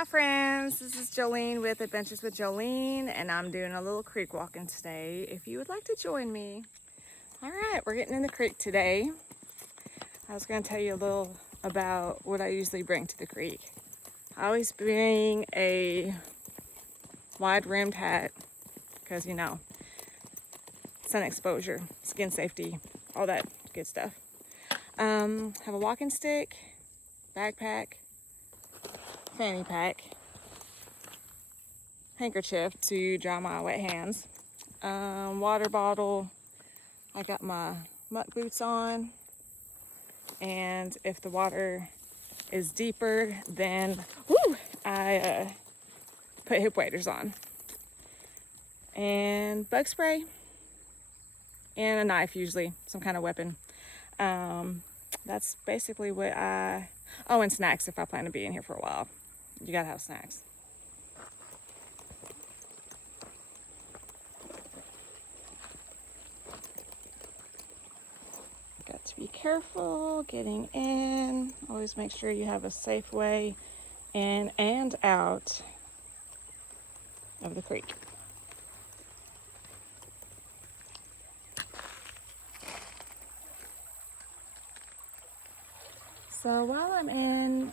Hi friends, this is Jolene with Adventures with Jolene, and I'm doing a little creek walking today if you would like to join me. All right, we're getting in the creek today. I was going to tell you a little about what I usually bring to the creek. I always bring a wide rimmed hat because, you know, sun exposure, skin safety, all that good stuff. Have a walking stick, backpack, fanny pack, handkerchief to dry my wet hands, water bottle. I got my muck boots on, and if the water is deeper, then I put hip waders on, and bug spray, and a knife, usually some kind of weapon. That's basically what oh, and snacks if I plan to be in here for a while. You gotta have snacks. Got to be careful getting in. Always make sure you have a safe way in and out of the creek. So while I'm in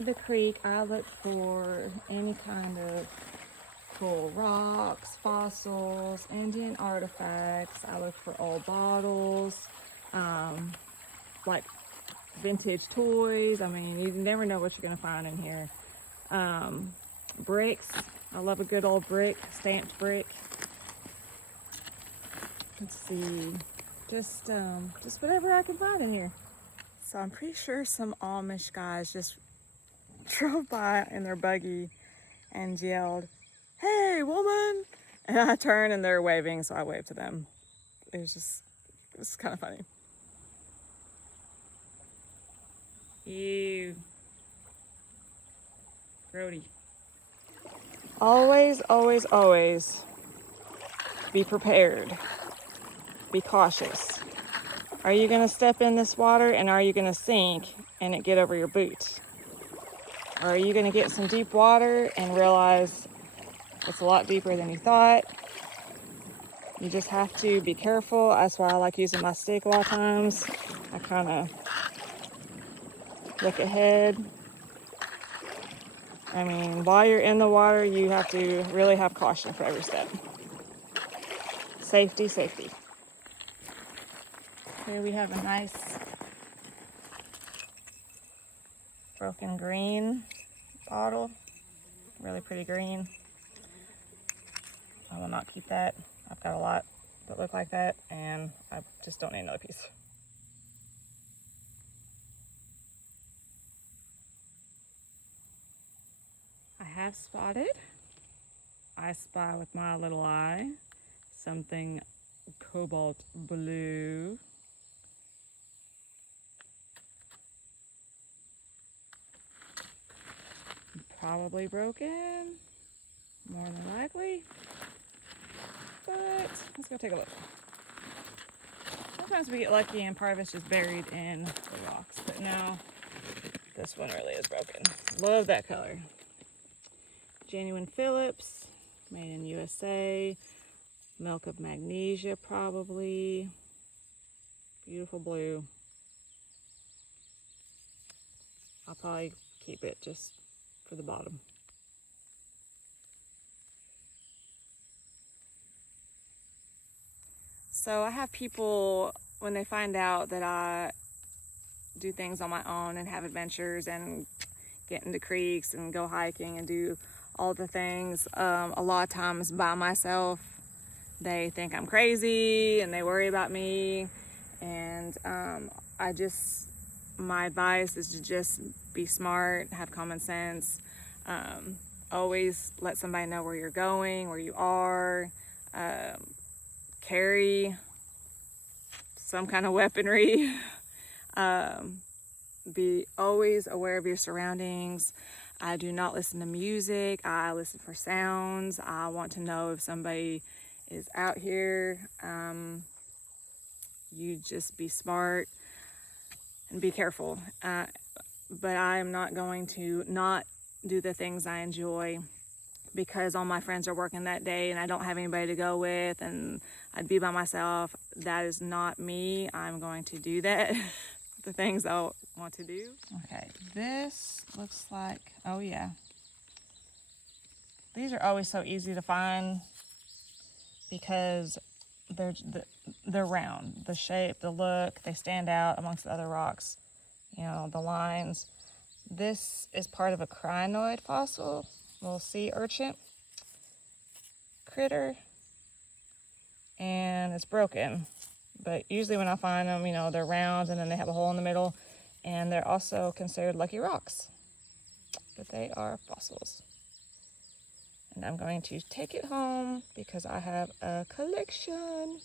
the creek, I look for any kind of cool rocks, fossils, Indian artifacts. I look for old bottles, like vintage toys. I mean, you never know what you're gonna find in here. Bricks. I love a good old brick, stamped brick. Let's see, just whatever I can find in here. So I'm pretty sure some Amish guys just drove by in their buggy and yelled, "Hey, woman!" And I turned and they're waving, so I waved to them. It was kind of funny. Ew. Grody. Always, always, always be prepared. Be cautious. Are you going to step in this water and are you going to sink and it get over your boot? Or are you going to get some deep water and realize it's a lot deeper than you thought? You just have to be careful. That's why I like using my stick a lot of times. I kind of look ahead. I mean, while you're in the water, you have to really have caution for every step. Safety, safety. Here we have a nice broken green bottle. Really pretty green. I will not keep that. I've got a lot that look like that, and I just don't need another piece. I have spotted, I spy with my little eye, something cobalt blue. Probably broken, more than likely, but let's go take a look. Sometimes we get lucky and part of it's just buried in the rocks, but now this one really is broken. Love that color. Genuine Phillips, made in USA. Milk of magnesia, probably. Beautiful blue. I'll probably keep it just for the bottom. So I have people, when they find out that I do things on my own and have adventures and get into creeks and go hiking and do all the things, a lot of times by myself, they think I'm crazy and they worry about me. And my advice is to just be smart, have common sense, always let somebody know where you're going, where you are, carry some kind of weaponry, be always aware of your surroundings. I do not listen to music. I listen for sounds. I want to know if somebody is out here. You just be smart and be careful. But I am not going to not do the things I enjoy because all my friends are working that day and I don't have anybody to go with and I'd be by myself. That is not me. I'm going to do that. The things I want to do. Okay, this looks like, oh yeah. These are always so easy to find because they're round. The shape, the look, they stand out amongst the other rocks. You know, the lines. This is part of a crinoid fossil, little sea urchin critter, and it's broken. But usually when I find them, you know, they're round and then they have a hole in the middle, and they're also considered lucky rocks. But they are fossils. And I'm going to take it home because I have a collection.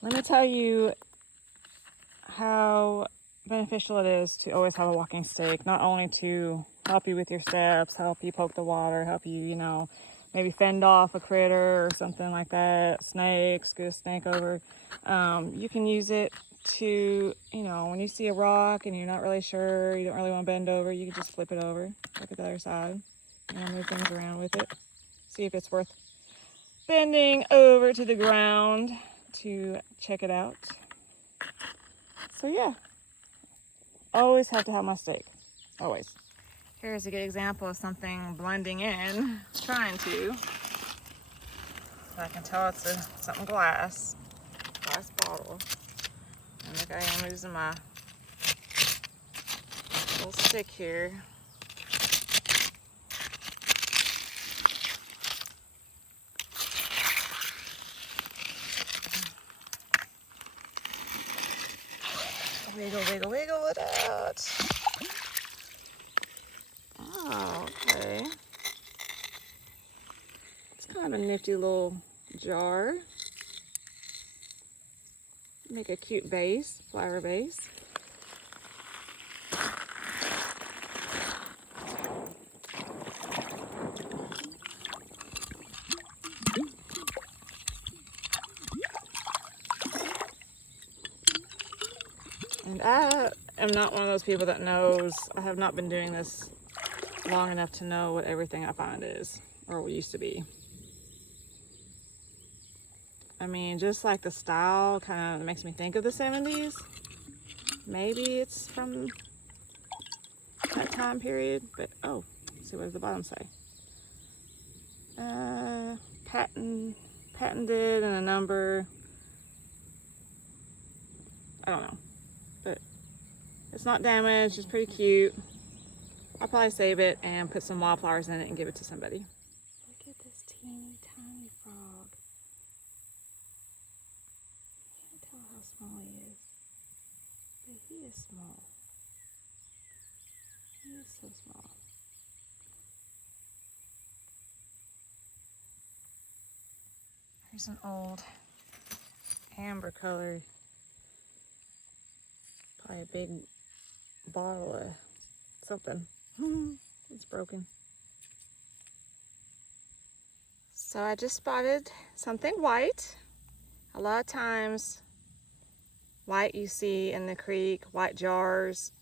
Let me tell you how beneficial it is to always have a walking stick, not only to help you with your steps, help you poke the water, help you, you know, maybe fend off a critter or something like that, snakes, get a snake over. You can use it to, you know, when you see a rock and you're not really sure, you don't really want to bend over, you can just flip it over, look at the other side, you know, move things around with it, see if it's worth bending over to the ground to check it out. So yeah, always have to have my stick, always. Here's a good example of something blending in, trying to. I can tell it's something glass bottle. And look, I am using my little stick here. Wiggle, wiggle, wiggle it out. Oh, okay. It's kind of a nifty little jar. Make a cute base, flower base. And I am not one of those people that knows, I have not been doing this long enough to know what everything I find is, or what used to be. I mean, just like the style kind of makes me think of the 70s. Maybe it's from that time period, but oh, let's see what does the bottom say. Patented and a number. I don't know, but it's not damaged, it's pretty cute. I'll probably save it and put some wildflowers in it and give it to somebody. Look at this teeny tiny frog. You can't tell how small he is, but he is small. He is so small. Here's an old amber colored, probably a big bottle of something. It's broken. So I just spotted something white. A lot of times white you see in the creek, white jars,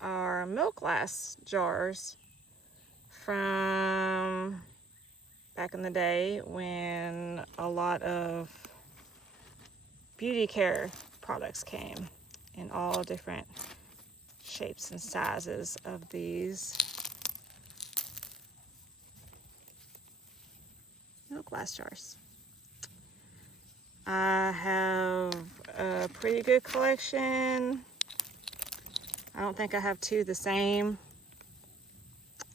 are milk glass jars from back in the day when a lot of beauty care products came in all different shapes and sizes of these milk glass jars. I have a pretty good collection. I don't think I have two the same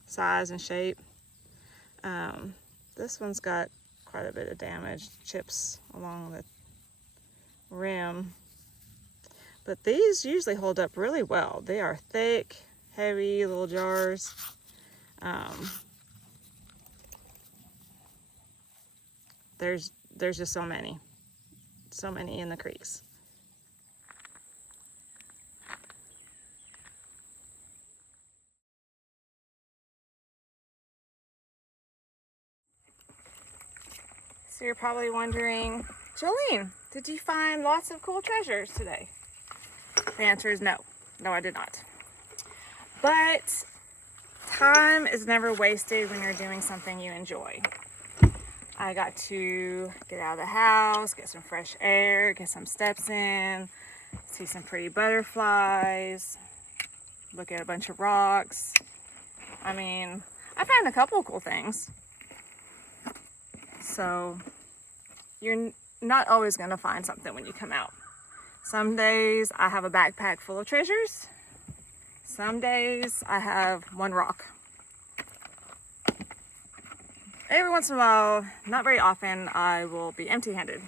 size and shape. This one's got quite a bit of damage, chips along the rim. But these usually hold up really well. They are thick, heavy little jars. There's just so many in the creeks. So you're probably wondering, Jolene, did you find lots of cool treasures today? The answer is no. No, I did not. But time is never wasted when you're doing something you enjoy. I got to get out of the house, get some fresh air, get some steps in, see some pretty butterflies, look at a bunch of rocks. I mean, I found a couple cool things. So you're not always going to find something when you come out. Some days I have a backpack full of treasures. Some days I have one rock. Every once in a while, not very often, I will be empty-handed.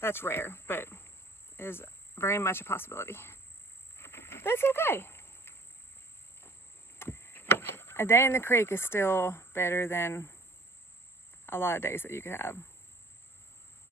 That's rare, but it is very much a possibility. But it's okay. A day in the creek is still better than a lot of days that you could have.